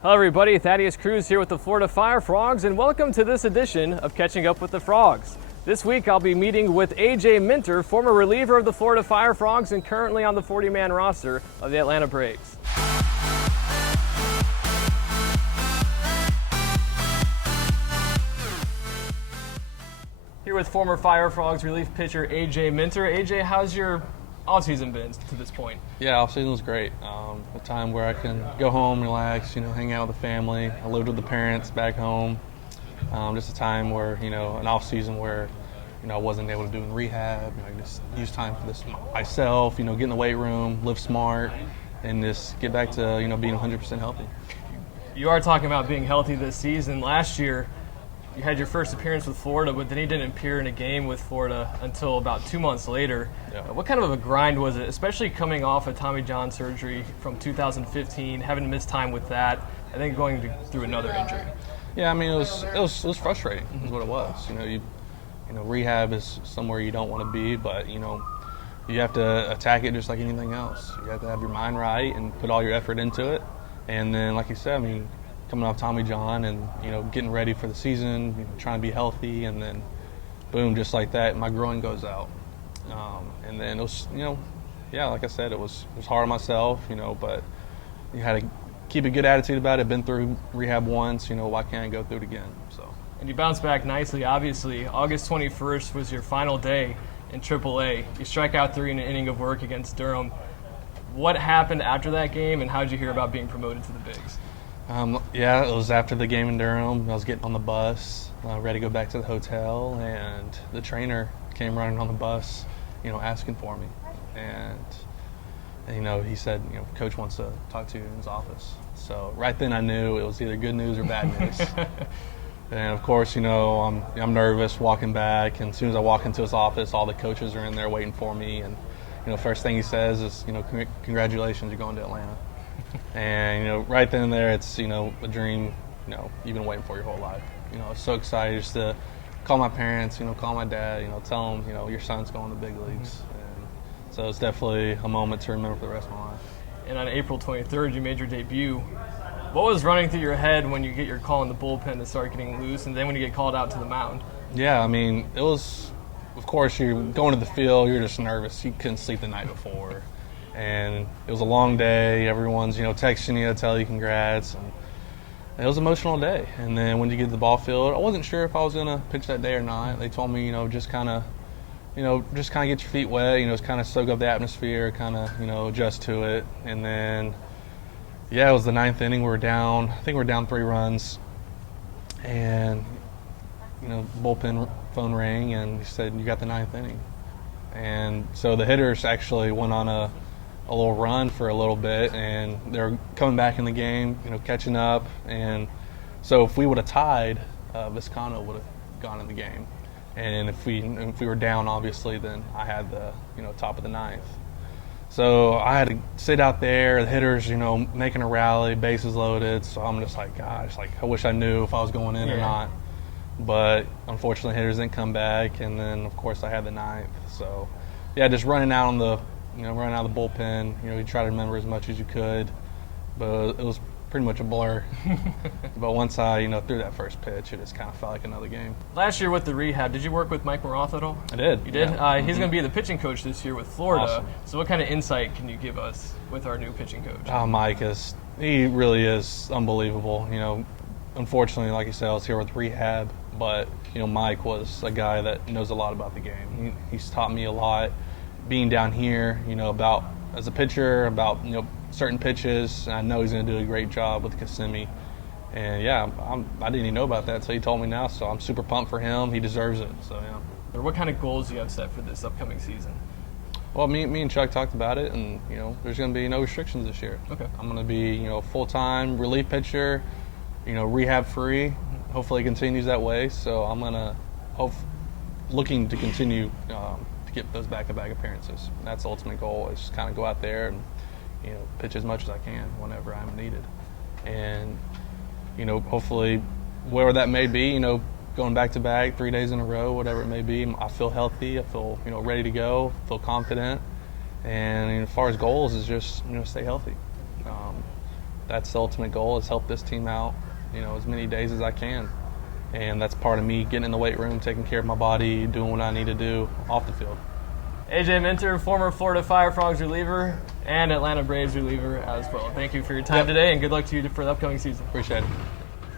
Hello everybody, Thaddeus Cruz here with the Florida Fire Frogs, and welcome to this edition of Catching Up with the Frogs. This week I'll be meeting with AJ Minter, former reliever of the Florida Fire Frogs and currently on the 40-man roster of the Atlanta Braves. Here with former Fire Frogs relief pitcher AJ Minter. AJ, how's your offseason been to this point? Yeah, off-season was great. A time where I can go home, relax, hang out with the family. I lived with the parents back home. Just a time where, an off-season where, I wasn't able to do in rehab. I just use time for this myself, get in the weight room, live smart, and just get back to, being 100% healthy. You are talking about being healthy this season. Last year, you had your first appearance with Florida, but then he didn't appear in a game with Florida until about 2 months later. Yeah. What kind of a grind was it, especially coming off a Tommy John surgery from 2015, having to miss time with that, and then going through another injury? Yeah, it was frustrating, is what it was. Rehab is somewhere you don't want to be, but you have to attack it just like anything else. You have to have your mind right and put all your effort into it. And then, like you said, coming off Tommy John and getting ready for the season, trying to be healthy, and then boom, just like that, my groin goes out. And then it was, like I said, it was hard on myself, but you had to keep a good attitude about it. Been through rehab once, why can't I go through it again? So. And you bounced back nicely, obviously. August 21st was your final day in AAA. You strike out 3 in an inning of work against Durham. What happened after that game, and how did you hear about being promoted to the bigs? It was after the game in Durham. I was getting on the bus, ready to go back to the hotel, and the trainer came running on the bus, asking for me. And he said, Coach wants to talk to you in his office. So right then I knew it was either good news or bad news. And of course, I'm nervous walking back, and as soon as I walk into his office, all the coaches are in there waiting for me. And, first thing he says is, congratulations, you're going to Atlanta. And, right then and there, it's, a dream, you've been waiting for your whole life. I was so excited just to call my parents, call my dad, tell them, your son's going to the big leagues. And so it's definitely a moment to remember for the rest of my life. And on April 23rd, you made your debut. What was running through your head when you get your call in the bullpen to start getting loose, and then when you get called out to the mound? Yeah, it was, of course, you're going to the field, you're just nervous. You couldn't sleep the night before. And it was a long day. Everyone's, texting you to tell you congrats. And it was an emotional day. And then when you get to the ball field, I wasn't sure if I was going to pitch that day or not. They told me, just kind of get your feet wet, just kind of soak up the atmosphere, kind of, adjust to it. And then, it was the 9th inning. We were down, I think we were down 3 runs. And, bullpen phone rang, and he said, you got the 9th inning. And so the hitters actually went on a little run for a little bit, and they were coming back in the game, catching up. And so if we would have tied, Vizcano would have gone in the game. And if we were down, obviously, then I had the top of the 9th. So I had to sit out there, the hitters, making a rally, bases loaded. So I'm just like, gosh, I wish I knew if I was going in or not. But unfortunately, hitters didn't come back, and then of course I had the 9th. So just running out on the running out of the bullpen, you try to remember as much as you could, but it was pretty much a blur. But once I, threw that first pitch, it just kind of felt like another game. Last year with the rehab, did you work with Mike Maroth at all? I did. You did? Yeah. He's going to be the pitching coach this year with Florida. Awesome. So what kind of insight can you give us with our new pitching coach? Mike he really is unbelievable. Unfortunately, like you said, I was here with rehab, but, Mike was a guy that knows a lot about the game. He's taught me a lot being down here, about as a pitcher, about, certain pitches. And I know he's going to do a great job with Kissimmee. And I didn't even know about that until he told me now. So I'm super pumped for him. He deserves it. So Or what kind of goals do you have set for this upcoming season? Well, me and Chuck talked about it, and there's going to be no restrictions this year. Okay. I'm going to be full-time relief pitcher, rehab free. Hopefully it continues that way. So I'm going to looking to continue to get those back-to-back appearances. That's the ultimate goal, is just kind of go out there and pitch as much as I can whenever I'm needed. And hopefully, wherever that may be, going back-to-back, 3 days in a row, whatever it may be, I feel healthy. I feel ready to go. Feel confident. And as far as goals, is just stay healthy. that's the ultimate goal, is help this team out, as many days as I can. And that's part of me getting in the weight room, taking care of my body, doing what I need to do off the field. AJ Minter, former Florida Fire Frogs reliever and Atlanta Braves reliever as well. Thank you for your time today, and good luck to you for the upcoming season. Appreciate it.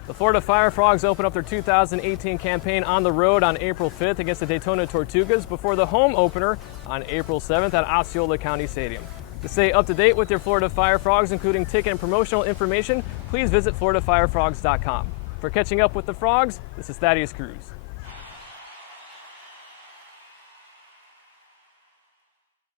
The Florida Fire Frogs open up their 2018 campaign on the road on April 5th against the Daytona Tortugas before the home opener on April 7th at Osceola County Stadium. To stay up to date with your Florida Fire Frogs, including ticket and promotional information, please visit floridafirefrogs.com. For Catching Up with the Frogs, this is Thaddeus Cruz.